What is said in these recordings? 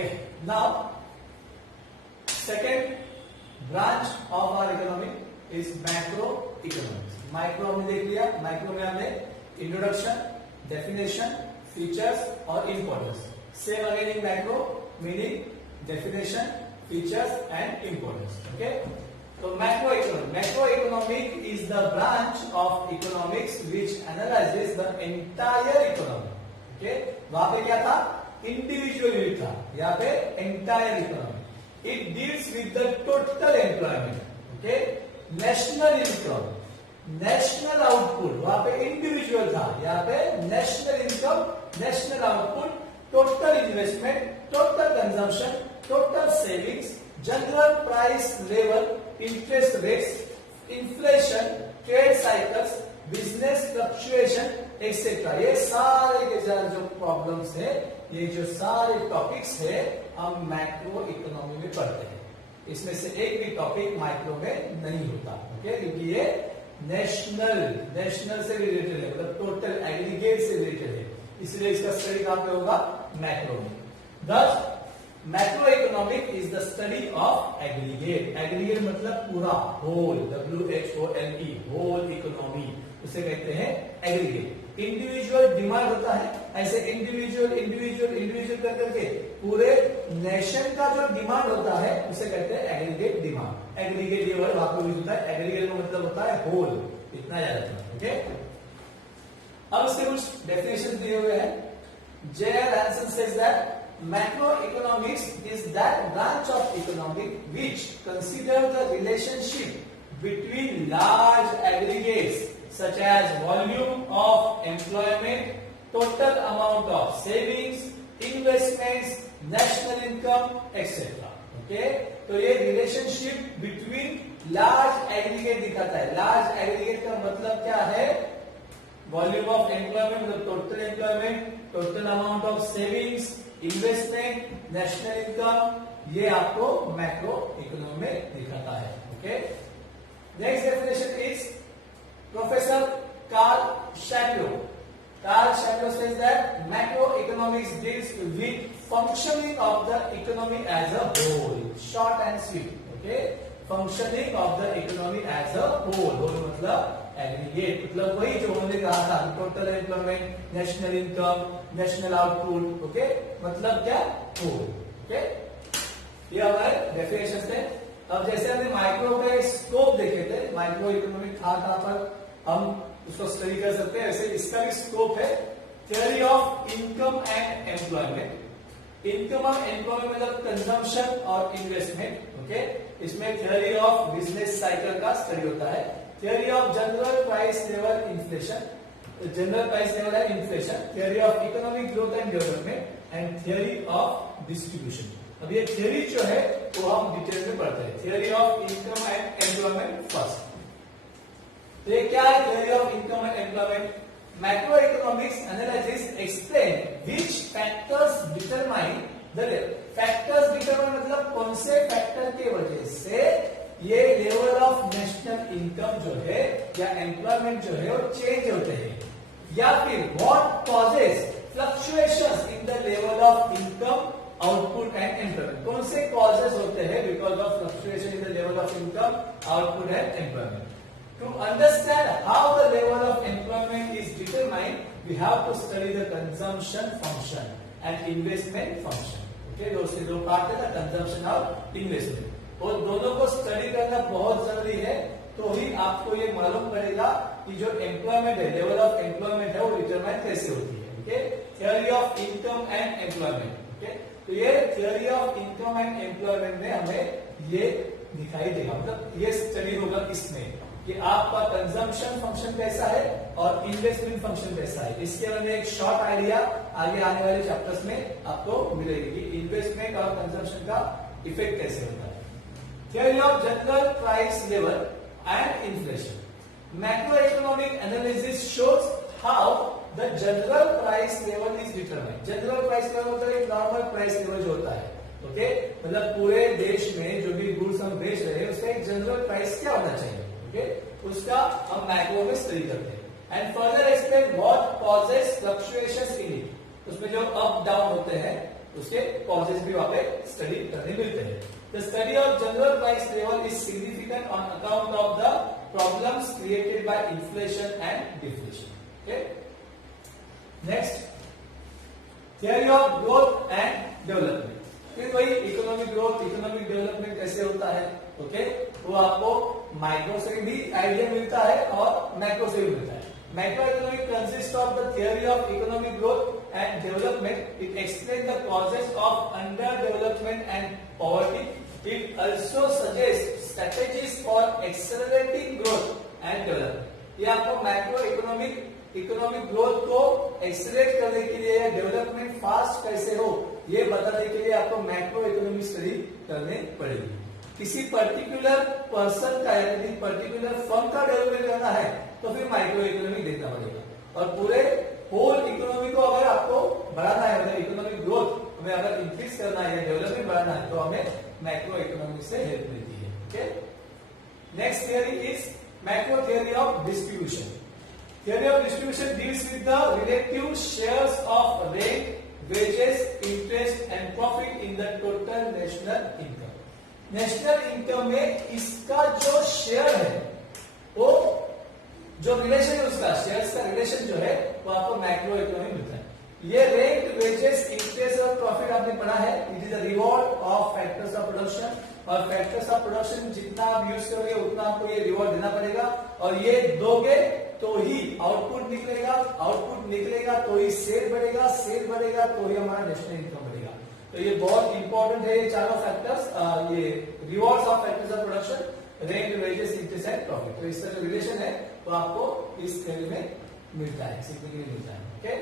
Okay, now second branch of our economy is macroeconomics. Micro हमने देख लिया, micro में हमने इंट्रोडक्शन, डेफिनेशन, फीचर्स और importance. Same again in macro, meaning, definition, features and importance. Okay, तो macroeconomic is the branch of economics which analyzes the entire economy. Okay, वहां पे क्या था? इंडिविजुअल यूनिट था, यहाँ पे entire economy. It deals with the total employment. Okay, national income, national output, वहां पे इंडिविजुअल था, यहाँ पे national income, national output, total investment, total consumption, total savings, general price level, interest rates, inflation, trade cycles, business fluctuation etcetera. ये सारे के सारे जो प्रॉब्लम्स है, ये जो सारे टॉपिक्स है, हम मैक्रो इकोनॉमी में पढ़ते हैं. इसमें से एक भी टॉपिक माइक्रो में नहीं होता. ओके, क्योंकि ये नेशनल से रिलेटेड है, मतलब टोटल एग्रीगेट से रिलेटेड है, इसलिए इसका स्टडी कहां पे होगा? मैक्रो में. दस macroeconomic is the study of aggregate. Aggregate मतलब पूरा, होल, WHOLE, होल इकोनॉमी, उसे कहते हैं एग्रीगेट. इंडिविजुअल डिमांड होता है, ऐसे इंडिविजुअल कर करके पूरे नेशन का जो डिमांड होता है उसे कहते हैं एग्रीगेट डिमांड. एग्रीगेट ये वर्ड आपको यूज होता है. एग्रीगेट का मतलब होता है होल, इतना याद रखना. ओके, अब इसके कुछ डेफिनेशन दिए हुए हैं. J.R. Hansen says that macroeconomics is that branch of economics which consider the relationship between large aggregates such as volume of employment, total amount of savings, investments, national income, etc. Okay, तो ये relationship between large aggregate दिखाता है. Large aggregate का मतलब क्या है? Volume of employment मतलब total employment, total amount of savings, investment, national income, ये आपको मैक्रो इकोनॉमी में दिखाता है. Okay, next definition is professor Carl Shapiro. Carl Shapiro says that macroeconomics deals with functioning of the economy as a whole. Short and sweet. Okay, functioning of the economy as a whole. whole मतलब aggregate, मतलब वही जो हमने कहा था, total employment, national income, national output. Okay, मतलब क्या? Whole. Okay, ये हमारे डेफिनेशन थे. अब जैसे हमने माइक्रो का स्कोप देखे थे, माइक्रो इकोनॉमिक था कहां पर, हम उसको स्टडी कर सकते हैं. वैसे इसका भी स्कोप है. Theory of income and employment. Income और एम्प्लॉयमेंट मतलब कंजम्पशन और इन्वेस्टमेंट. ओके, इसमें थ्योरी ऑफ बिजनेस साइकिल का स्टडी होता है. Theory of general price level inflation, general price level है inflation. Theory of economic growth and development and theory of distribution. अब ये थ्योरी जो है वो हम डिटेल में पढ़ते हैं. Theory of income and employment first. तो ये क्या है theory of income and employment? Macroeconomics analysis explain which factors determine the level. Factors determine मतलब कौन से फैक्टर के वजह से ये लेवल ऑफ नेशनल इनकम जो है या एम्प्लॉयमेंट जो है वो चेंज होते हैं, या फिर what causes fluctuations in the level of income, output and employment. कौन से कॉजेस होते हैं because of fluctuation in the level of income, output and employment. To understand how the level of employment is determined, we have to study the consumption function and investment function. Okay, दो part है ना, consumption और investment, और दोनों को study करना बहुत जरूरी है. तो ही आपको ये मालूम पड़ेगा कि जो एम्प्लॉयमेंट है, लेवल ऑफ एम्प्लॉयमेंट है, वो डिटरमाइन कैसे होती है. Okay, theory of income and employment. Okay, तो ये theory of income and employment में हमें ये दिखाई देगा, मतलब ये स्टडी होगा इसमें कि आपका कंजम्पशन फंक्शन कैसा है और इन्वेस्टमेंट फंक्शन कैसा है. इसके बारे में एक शॉर्ट आइडिया आगे आने वाले चैप्टर्स में आपको मिलेगी कि इन्वेस्टमेंट और कंजम्पशन का इफेक्ट कैसे होता है. Theory of general price level and inflation. Macroeconomic analysis shows how the general price level is determined. General price level मतलब एक नॉर्मल प्राइस लेवल जो होता है. ओके, मतलब पूरे देश में जो भी गुड्स हम बेच रहे हैं उसका एक जनरल प्राइस क्या होना चाहिए. ओके, उसका हम मैक्रो में स्टडी करते हैं. And further explain what causes fluctuations in it. उसमें जो अप डाउन होते हैं उसके कॉजेज भी वहां पे स्टडी करने मिलते हैं। The study of general price level is significant on account of the problems created by inflation and deflation. Okay, next theory of growth and development. फिर वही इकोनॉमिक ग्रोथ, इकोनॉमिक डेवलपमेंट कैसे होता है, ओके, वो आपको माइक्रो से भी idea मिलता है और मैक्रो से भी मिलता है। Macro economic consist of the theory of economic growth and development. It explain the causes of under development and poverty. It also suggest strategies for accelerating growth and development. ये आपको macro economic growth को accelerate करने के लिए या development fast कैसे हो ये बताने के लिए आपको मैक्रो इकोनॉमिक स्टडी करने पड़ेगी। किसी पर्टिकुलर पर्सन का यानी पर्टिकुलर फर्म का डेवलपमेंट करना है तो फिर माइक्रो इकोनॉमिक देखना पड़ेगा, और पूरे होल इकोनॉमी को अगर आपको बढ़ाना है, मतलब इकोनॉमिक ग्रोथ हमें अगर इंक्रीज करना है या डेवलपमेंट बढ़ाना है तो हमें मैक्रो इकोनॉमिक से हेल्प मिलती है। Okay, next theory is macro theory of distribution. Theory of distribution deals with the relative shares of rent, wages, interest and profit in the total national income. National income में इसका जो share है, वो जो relation है उसका shares का relation जो है वो आपको मैक्रो इकोनॉमी मिलता है। ये रेंट, वेजेस, इंटरेस्ट और प्रॉफिट आपने पढ़ा है। It is the reward of factors of production, और फैक्टर्स ऑफ प्रोडक्शन जितना आप यूज करोगे उतना आपको ये रिवॉर्ड देना पड़ेगा, और ये दोगे तो ही आउटपुट निकलेगा, आउटपुट निकलेगा तो ही सेल बढ़ेगा, सेल बढ़ेगा तो ही हमारा नेशनल इनकम बढ़ेगा। तो ये बहुत इंपॉर्टेंट है ये चारों फैक्टर्स, ये rewards of factors of production, rent, wages, interest and profit. तो इसका जो रिलेशन है तो आपको इस थ्योरी में मिलता है, सीखने के लिए मिलता है। ओके,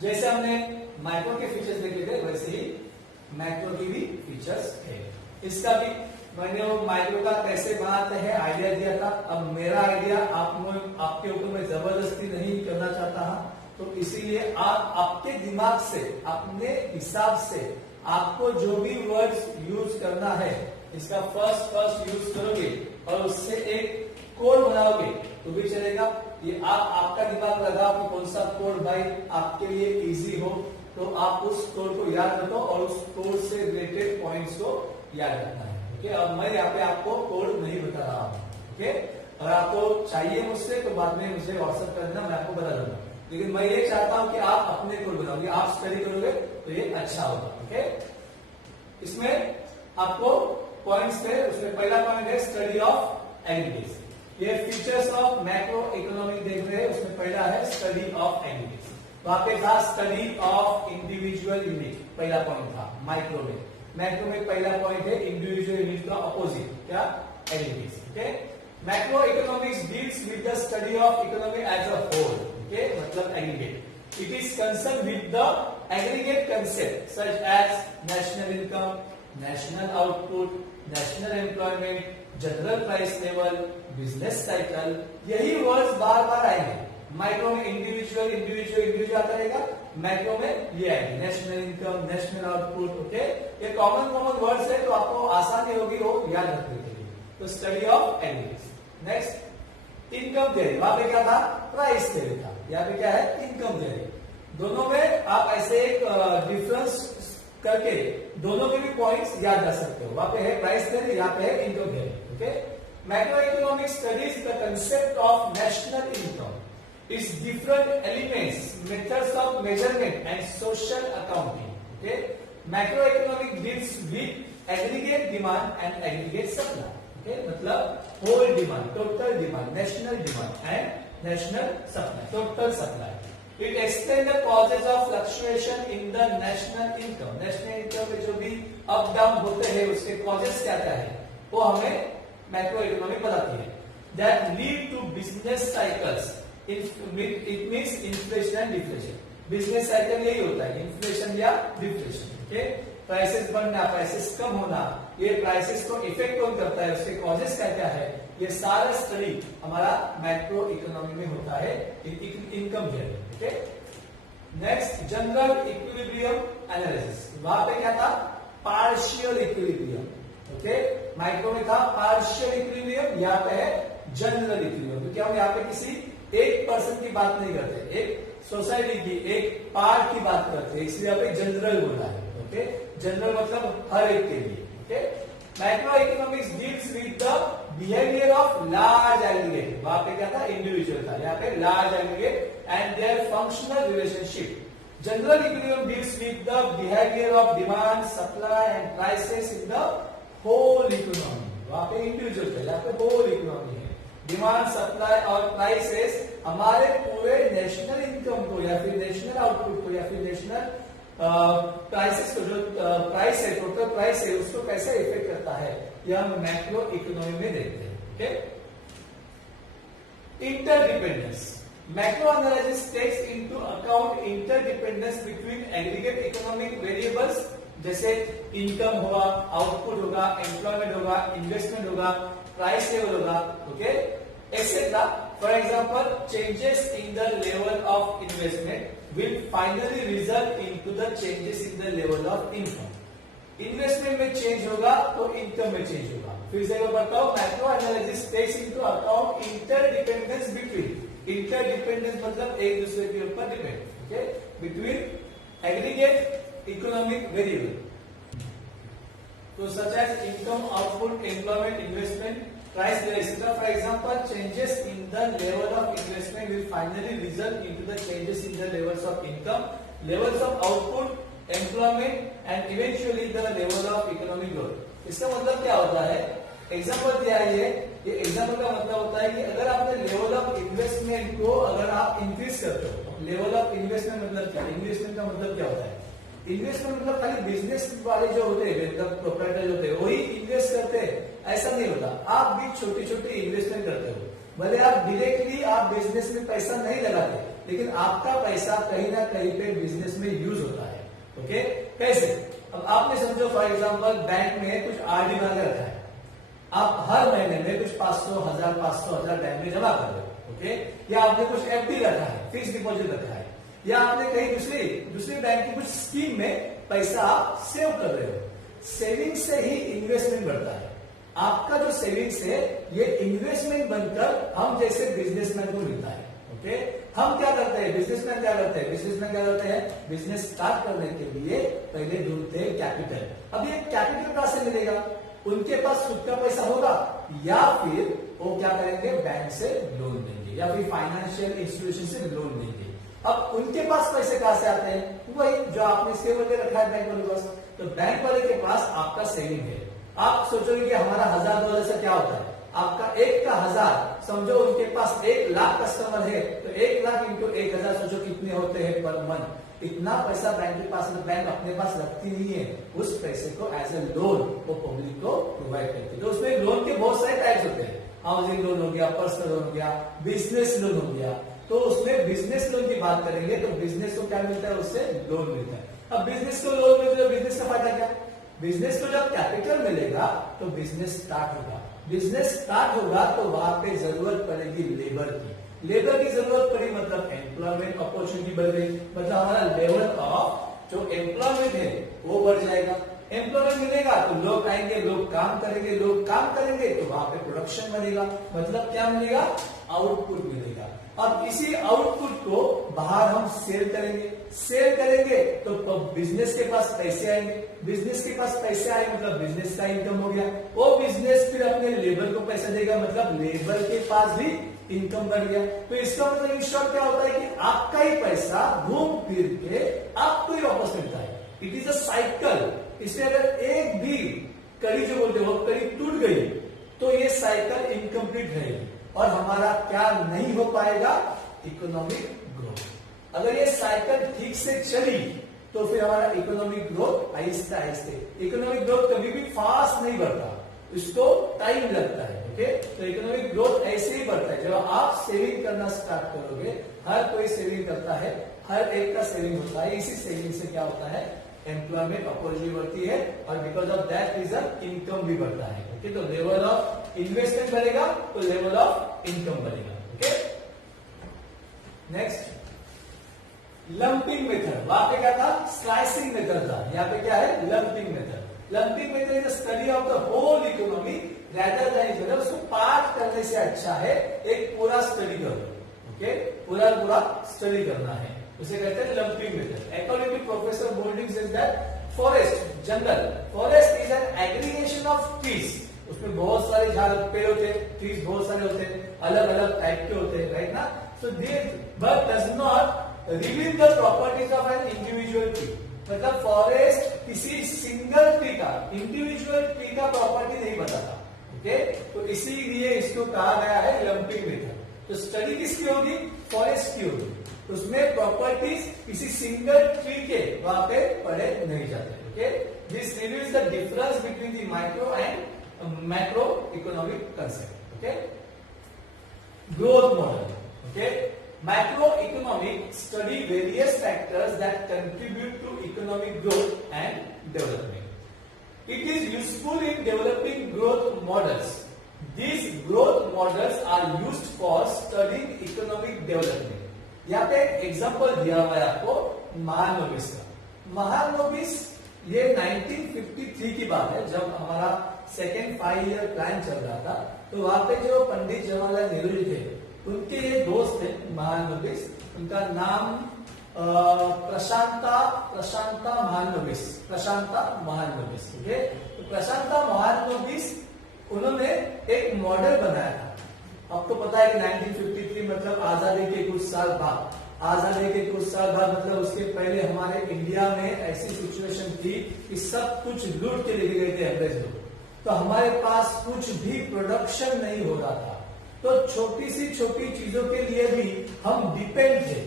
जैसे हमने माइक्रो के फीचर्स देखे थे वैसे ही मैक्रो की भी फीचर्स है। इसका भी मैंने वो माइक्रो का कैसे बनाते हैं आइडिया दिया था। अब मेरा आइडिया आपके ऊपर मैं जबरदस्ती नहीं करना चाहता हूं, तो इसीलिए आप आपके दिमाग से, अपने हिसाब से आपको जो भी वर्ड्स यूज करना है इसका फर्स्ट यूज करोगे और उससे एक कोड बनाओगे तो भी चलेगा। ये आपका दिमाग लगाओ कि कौन सा कोड भाई आपके लिए इजी हो, तो आप उस कोड को याद रखो और उस कोड से रिलेटेड पॉइंट्स को याद रखना है। ओके, अब मैं यहाँ पे आपको कोड नहीं बता रहा हूँ। ओके, अगर आपको चाहिए मुझसे तो बाद में मुझे व्हाट्सएप कर देना, मैं आपको बता दूंगा, लेकिन मैं ये चाहता हूँ कि आप अपने कोड बनाओगे, आप स्टडी करोगे तो ये अच्छा होगा। ओके, इसमें आपको पॉइंट्स थे, उसमें पहला पॉइंट है स्टडी ऑफ एग्रीगेट्स। ये फीचर्स ऑफ मैक्रो इकोनॉमिक देख रहे हैं, उसमें पहला है स्टडी ऑफ एग्रीगेट्स। वहां पे था स्टडी ऑफ इंडिविजुअल यूनिट, पहला पॉइंट था माइक्रो में। मैक्रो में पहला पॉइंट है इंडिविजुअल यूनिट का अपोजिट क्या, aggregates. Okay, macro economics deals with the study of economy as a whole. Okay, मतलब aggregate. It is concern with the aggregate concept such as national income, national output, national employment, general price level, business cycle. यही words बार बार आएंगे। Micro में individual आता रहेगा, macro में ये आएंगे national income, national output. Okay, ये कॉमन वर्ड्स है तो आपको आसानी होगी वो याद रखने के लिए। तो study of aggregates. Next income theory, वहां पे क्या था, प्राइस थियरी था, यहाँ पे क्या है, इनकम थियरी। दोनों में आप ऐसे एक डिफरेंस करके दोनों के भी पॉइंट्स याद कर सकते हो। वहां पे है प्राइस थियरी, यहाँ पे है income theory. Okay, macroeconomics studies the concept of national income, its different elements, methods of measurement and social accounting. Okay, macroeconomic deals with aggregate demand and aggregate supply. Okay, मतलब whole demand, total demand, national demand and national supply, total supply. It explains the causes of fluctuation in the national income. National income में जो भी up down होते हैं उसके causes क्या क्या है वो हमें macroeconomic बताती है. That lead to business cycles. It means inflation and deflation. Business cycle यही होता है, इन्फ्लेशन या डिफ्लेशन। ओके, प्राइसेस बढ़ना, प्राइसेस कम होना, ये प्राइसेस को इफेक्ट कौन करता है, उसके कॉजेस क्या क्या है, ये सारा स्टडी हमारा मैक्रो इकोनॉमी में होता है, income theory. Okay, next general equilibrium analysis. वहां पे क्या था, पार्शियल इक्विलिब्रियम। ओके, माइक्रो में था पार्शियल इक्विलिब्रियम, यहाँ पे है जनरल इक्विलिब्रियम। तो क्या हम यहाँ पे किसी एक पर्सन की बात नहीं करते, एक सोसाइटी की, एक पार्ट की बात करते हैं, इसलिए यहाँ पे जनरल बोला है। ओके, जनरल मतलब हर एक के लिए। Okay, macro economics deals with the behaviour of large aggregate, वहां पे क्या था, इंडिविजुअल था, यहाँ पे large aggregate and their functional relationship. General economics deals with the behaviour of demand, supply and prices in the whole economy, वहां पे individual था, यहाँ पे होल इकोनॉमी है। डिमांड, सप्लाई और प्राइसेस हमारे पूरे नेशनल इनकम को या फिर नेशनल आउटपुट को या फिर नेशनल प्राइसेस को, जो प्राइस है, टोटल प्राइस है, उसको कैसे इफेक्ट करता है, यह हम मैक्रो इकोनॉमी में देखते हैं। Okay, interdependence, macro analysis takes into account interdependence between aggregate economic variables, जैसे इनकम होगा, आउटपुट होगा, एम्प्लॉयमेंट होगा, इन्वेस्टमेंट होगा, प्राइस लेवल होगा। Okay, etcetera. For example, changes in the level of investment will finally result into the changes in the level of income. Investment में change होगा तो income में चेंज होगा। फिर से मैं बताऊं, macro analysis takes into account interdependence between, interdependence मतलब एक दूसरे के ऊपर depend, okay, between aggregate economic variable, तो such as income, output, employment, investment, price etc. For example, changes in the level of investment will finally result into the changes in the levels of income, levels of output, employment and eventually the level of economic growth. इसका मतलब क्या होता है, example दिया है ये example का मतलब होता है कि अगर आपने लेवल ऑफ इन्वेस्टमेंट को अगर आप इंक्रीज करते हो, लेवल ऑफ इन्वेस्टमेंट मतलब क्या, इन्वेस्टमेंट का मतलब क्या होता है, इन्वेस्टमेंट मतलब खाली बिजनेस वाले जो होते हैं, मतलब प्रोप्राइटर होते हैं वही इन्वेस्ट करते हैं, ऐसा नहीं होता। आप भी छोटी छोटी इन्वेस्टमेंट करते हो, भले आप डायरेक्टली आप बिजनेस में पैसा नहीं लगाते, लेकिन आपका पैसा कहीं ना कहीं पे बिजनेस में यूज होता है। ओके, कैसे, अब आपने समझो फॉर एग्जांपल बैंक में कुछ आरडी बना के रखा है, आप हर महीने में कुछ 500, 1000 बैंक में जमा कर रहे हो। ओके, या आपने कुछ एफडी रखा है, फिक्स डिपॉजिट रखा है, या आपने कहीं दूसरी बैंक की कुछ स्कीम में पैसा आप सेव कर रहे हो। सेविंग से ही इन्वेस्टमेंट बढ़ता है। आपका जो सेविंग्स है ये इन्वेस्टमेंट बनकर हम जैसे बिजनेसमैन को मिलता है। ओके, हम क्या करते हैं, बिजनेसमैन क्या करते हैं, बिजनेस स्टार्ट करने के लिए पहले ढूंढते हैं कैपिटल। अब ये कैपिटल कहां से मिलेगा, उनके पास खुद का पैसा होगा या फिर वो क्या करेंगे, बैंक से लोन देंगे या फिर फाइनेंशियल इंस्टीट्यूशन से लोन देंगे। अब उनके पास पैसे कहां से आते हैं, वही जो आपने सेव करके रखा है बैंक वाले के पास। तो बैंक वाले के पास आपका सेविंग है, आप सोचोगे कि हमारा 1000 से क्या होता है, आपका 1 का 1000, समझो उनके पास 1 लाख कस्टमर है, तो 1 लाख इंटू 1000 सोचो कितने होते हैं पर मंथ। इतना पैसा बैंक के पास, बैंक अपने पास रखती नहीं है, उस पैसे को एज ए लोन वो पब्लिक को प्रोवाइड करती है। तो उसमें लोन के बहुत सारे टाइप्स होते हैं, हाउसिंग लोन हो गया, पर्सनल लोन हो गया, बिजनेस लोन हो गया। तो उसमें बिजनेस लोन की बात करेंगे तो बिजनेस को क्या मिलता है, उससे लोन मिलता है। अब बिजनेस को लोन मिलता है, बिजनेस का फायदा क्या, बिजनेस को जब कैपिटल मिलेगा तो बिजनेस स्टार्ट होगा, बिजनेस स्टार्ट होगा तो वहां पे जरूरत पड़ेगी लेबर की, लेबर की जरूरत पड़ी मतलब एम्प्लॉयमेंट अपॉर्चुनिटी बढ़ गई, मतलब हमारा लेवल ऑफ जो एम्प्लॉयमेंट है वो बढ़ जाएगा। एम्प्लॉयमेंट मिलेगा तो लोग आएंगे, लोग काम करेंगे, लोग काम करेंगे तो वहां पे प्रोडक्शन बनेगा, मतलब क्या मिलेगा, आउटपुट मिलेगा। अब इसी आउटपुट को बाहर हम सेल करेंगे तो बिजनेस के पास पैसे आएंगे, बिजनेस के पास पैसे आए मतलब बिजनेस का इनकम हो गया, वो बिजनेस फिर अपने लेबर को पैसा देगा, मतलब लेबर के पास भी इनकम बढ़ गया। तो इसका मतलब इन शॉर्ट क्या होता है कि आपका ही पैसा घूम फिर के आपको ही वापस मिलता है। It is a cycle. इसमें अगर एक भी कड़ी जो बोलते हो कड़ी टूट गई तो ये साइकिल इनकम्प्लीट रहेगी और हमारा क्या नहीं हो पाएगा, इकोनॉमिक ग्रोथ। अगर ये साइकिल ठीक से चली तो फिर हमारा इकोनॉमिक ग्रोथ आहिस्ते आहिस्ते, इकोनॉमिक ग्रोथ कभी भी फास्ट नहीं बढ़ता, इसको टाइम लगता है। ओके, तो इकोनॉमिक ग्रोथ ऐसे ही बढ़ता है जब आप सेविंग करना स्टार्ट करोगे। हर कोई सेविंग करता है, हर एक का सेविंग होता है, इसी सेविंग से क्या होता है, एम्प्लॉयमेंट अपॉर्चुनिटी बढ़ती है और because of that reason income भी बढ़ता है। ओके, तो लेवल ऑफ इन्वेस्टमेंट बढ़ेगा तो लेवल ऑफ इनकम बढ़ेगा। ओके, नेक्स्ट लंपिंग मेथड, वहां पे क्या था, स्लाइसिंग मेथड था, यहाँ पे क्या है, lumping method. Lumping method is the study of the whole economy rather than, उसको पार्ट करने से अच्छा है एक पूरा स्टडी करो। ओके, पूरा पूरा स्टडी करना है, उसे कहते हैं lumping method. According to professor Boulding says that forest जंगल, forest is an aggregation of trees, उसमें बहुत सारे झाड़ पेड़ होते हैं, ट्रीज बहुत सारे होते हैं, अलग अलग टाइप के होते हैं, राइट ना। So this but does not reveal the properties of an individual tree, मतलब फॉरेस्ट किसी सिंगल ट्री का, इंडिविजुअल ट्री का प्रॉपर्टी नहीं बताता, ओके। तो इसीलिए इसको कहा गया है लंपिंग मेथड। तो स्टडी किसकी होगी, फॉरेस्ट की होगी, तो उसमें प्रॉपर्टीज किसी सिंगल ट्री के वहां पे पढ़े नहीं जाते, okay. This reveals the difference between the micro and macro economic concept, okay. Growth model, okay. Macroeconomic study various factors that contribute to economic growth and development. It is useful in developing growth models. These growth models are used for studying economic development. यहाँ पे example दिया हुआ है आपको महालनोबिस का। महालनोबिस ये 1953 की बात है, जब हमारा सेकेंड 5 ईयर प्लान चल रहा था, तो वहां पे जो पंडित जवाहरलाल नेहरू जी थे, उनके ये दोस्त थे महालनोबिस, उनका नाम प्रशांता महालनोबिस, ओके। तो प्रशांता महालनोबिस उन्होंने एक मॉडल बनाया था। आपको पता है कि 1953 मतलब आजादी के कुछ साल बाद, मतलब उसके पहले हमारे इंडिया में ऐसी सिचुएशन थी कि सब कुछ लूट के लेके गए थे अंग्रेज लोग, तो हमारे पास कुछ भी प्रोडक्शन नहीं हो रहा था। तो छोटी सी छोटी चीजों के लिए भी हम डिपेंड थे,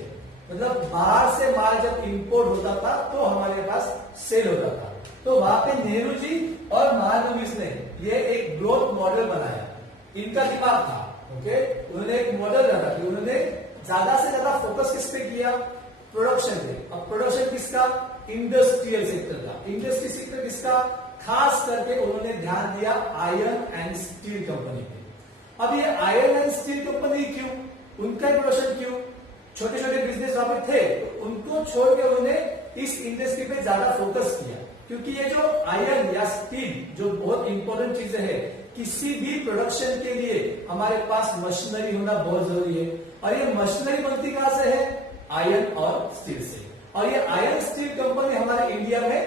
मतलब बाहर से माल जब इंपोर्ट होता था तो हमारे पास सेल होता था। तो वहां पे नेहरू जी और महालनोबिस ने ये एक ग्रोथ मॉडल बनाया, इनका दिमाग था, ओके। उन्होंने एक मॉडल रखा कि उन्होंने ज्यादा से ज्यादा फोकस किस पे किया, प्रोडक्शन पे। अब प्रोडक्शन किसका, इंडस्ट्रियल सेक्टर का। इंडस्ट्री सेक्टर किसका, खास करके उन्होंने ध्यान दिया आयरन एंड स्टील कंपनी पे। अब ये आयरन एंड स्टील कंपनी क्यों, उनका प्रोडक्शन क्यों, छोटे छोटे बिजनेस वहां पे थे, तो उनको छोड़ के उन्होंने इस इंडस्ट्री पे ज्यादा फोकस किया, क्योंकि ये जो आयरन या स्टील जो बहुत इंपॉर्टेंट चीजें है, किसी भी प्रोडक्शन के लिए हमारे पास मशीनरी होना बहुत जरूरी है, और ये मशीनरी बनती कहां से है, आयरन और स्टील से। और ये आयरन स्टील कंपनी हमारे इंडिया में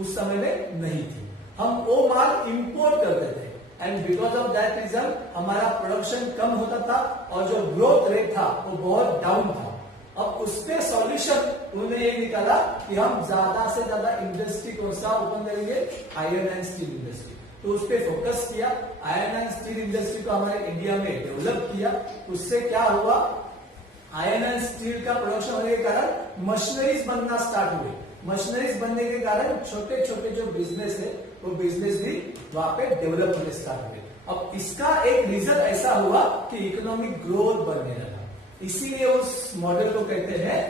उस समय में नहीं थी, हम वो माल इंपोर्ट करते थे, and because of that reason हमारा प्रोडक्शन कम होता था और जो ग्रोथ रेट था वो बहुत डाउन था। अब उस पे सॉल्यूशन उन्होंने ये निकाला कि हम ज्यादा से ज्यादा इंडस्ट्री कौन सा ओपन करेंगे, आयरन एंड स्टील इंडस्ट्री। तो उस पर फोकस किया, आयरन एंड स्टील इंडस्ट्री को हमारे इंडिया में डेवलप किया। उससे क्या हुआ, आयरन एंड स्टील का प्रोडक्शन होने के कारण मशीनरीज बनना स्टार्ट हुए। मशीनरीज बनने के कारण छोटे छोटे जो बिजनेस है वो बिजनेस भी वहां पे डेवलप होने स्टार्ट हुए। अब इसका एक रिजल्ट ऐसा हुआ कि इकोनॉमिक ग्रोथ बढ़ने लगा, इसीलिए उस मॉडल को कहते हैं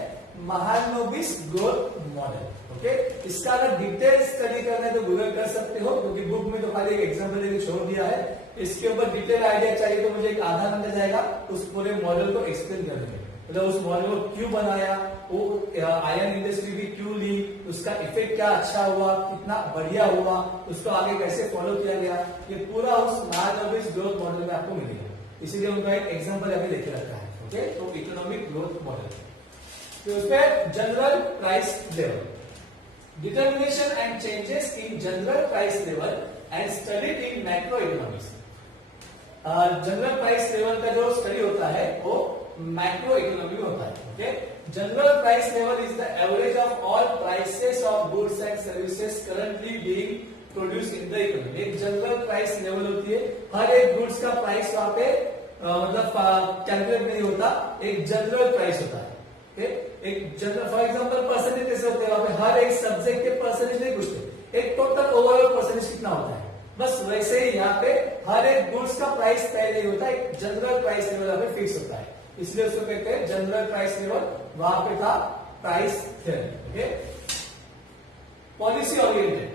महालनोबिस ग्रोथ मॉडल, ओके। इसका अगर डिटेल स्टडी करना है तो गूगल कर सकते हो, क्योंकि बुक में तो खाली एक एग्जांपल देके छोड़ दिया है। इसके ऊपर डिटेल आइडिया चाहिए तो मुझे एक आधा घंटा जाएगा उस पूरे मॉडल को एक्सप्लेन करने में, मतलब उस मॉडल को क्यों बनाया, वो आयरन इंडस्ट्री भी क्यों ली, उसका इफेक्ट क्या अच्छा हुआ, कितना बढ़िया हुआ, उसको आगे कैसे फॉलो किया गया, ये पूरा उस महालनोबिस ग्रोथ मॉडल में आपको मिलेगा। इसीलिए उनका एक एग्जांपल अभी लेके रखा है, ओके। तो इकोनॉमिक ग्रोथ मॉडल, तो उसमें general price level, determination and changes in general price level and studied in macro economics. General price level का जो स्टडी होता है वो मैक्रो इकोनॉमी में होता है, okay. General price level is the average of all prices of goods and services currently being produce in the economy. एक general price level होती है, हर एक गुड्स का प्राइस वहां पे मतलब कैलकुलेट नहीं होता, एक जनरल प्राइस होता है, ओके। एक जनरल, फॉर एग्जांपल परसेंटेज कैसे होते हैं, वहां पे हर एक सब्जेक्ट के परसेंटेज नहीं पूछते, एक टोटल ओवरऑल परसेंटेज कितना होता है, बस वैसे ही यहाँ पे हर एक गुड्स का प्राइस पहले ही होता है, एक जनरल प्राइस लेवल यहाँ पे फिक्स होता है, इसलिए उसको कहते हैं जनरल प्राइस लेवल। वहां पे था price theory, okay. Policy oriented,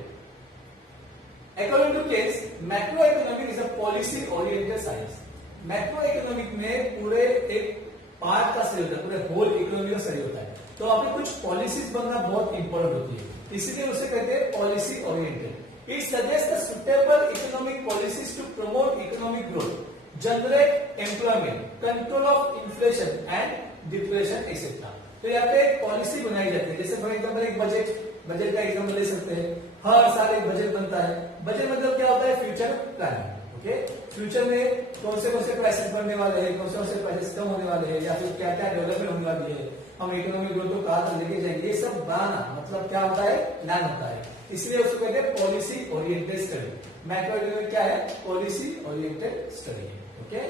according to Keynes macro economic is a policy oriented science. Macro economic में पूरे एक पार्ट का स्टडी होता है, पूरे होल इकोनॉमी का स्टडी होता है, तो वहां पे कुछ पॉलिसीज बनना बहुत इंपॉर्टेंट होती है, इसीलिए उसे कहते हैं policy oriented. It suggests the suitable economic policies to promote economic growth. Generate employment, control of inflation and depression etcetera. तो यहाँ पे एक पॉलिसी बनाई जाती है, जैसे फॉर एग्जाम्पल एक बजट का एग्जाम्पल ले सकते हैं। हर साल एक बजट बनता है। बजट मतलब क्या होता है? Future planning. ओके, फ्यूचर में कौन से प्राइसेस बढ़ने वाले हैं, कौन से प्राइसेस कम होने वाले हैं, या फिर क्या क्या डेवलपमेंट होने वाली है, हम इकोनॉमिक ग्रोथ को कहां तक लेके जाएंगे, ये सब बनाना मतलब क्या होता है? प्लान होता है। इसलिए उसको कहते हैं policy oriented study. Macro economic क्या है? पॉलिसी ओरिएंटेड स्टडी है। ओके।